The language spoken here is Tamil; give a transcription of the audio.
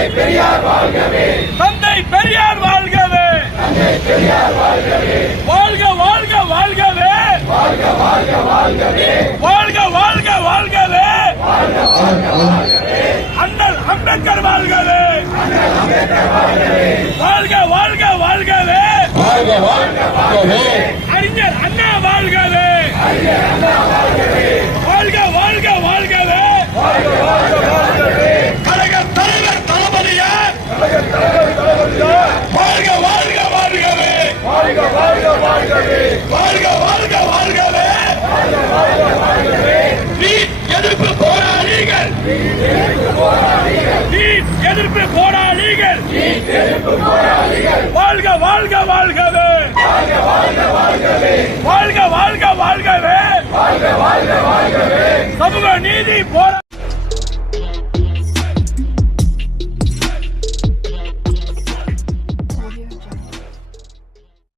தந்தை பெரியார் வாழ்கவே, தந்தை பெரியார் வாழ்கவே, தந்தை பெரியார் வாழ்கவே, வாழ்க வாழ்க வாழ்கவே, வாழ்க வாழ்க வாழ்கவே, வாழ்க வாழ்க வாழ்கவே, வாழ்க வாழ்க வாழ்கவே, அண்ணல் அம்பேத்கர் வாழ்கவே, அண்ணல் அம்பேத்கர் வாழ்கவே, வாழ்க வாழ்க வாழ்கவே, வாழ்க வாழ்க வாழ்கவே, அறிஞர் அண்ணா வாழ்கவே, அறிஞர் அண்ணா வாழ்கவே, வாழ்க வாழ்க வாழ்கவே, வாழ்க வாழ்க வாழ்கவே, கழக தலைவர் தளபதியார் கழக தலைவர் தளபதியார் வாழ்க வாழ்க வாழ்கவே, வாழ்க வாழ்க வாழ்கவே, வாழ்க வாழ்க வாழ்கவே, வாழ்க வாழ்க வாழ்கவே, நீட் எதிர்ப்பு போராளிகள், நீட் எதிர்ப்பு போராளிகள், நீட் எதிர்ப்பு போராளிகள் நீட் எதிர்ப்பு போராளிகள், வாழ்க வாழ்க வாழ்கவே, வாழ்க வாழ்க வாழ்கவே, வாழ்க வாழ்க வாழ்கவே, வாழ்க வாழ்க வாழ்கவே, சமூக நீதி போராட்ட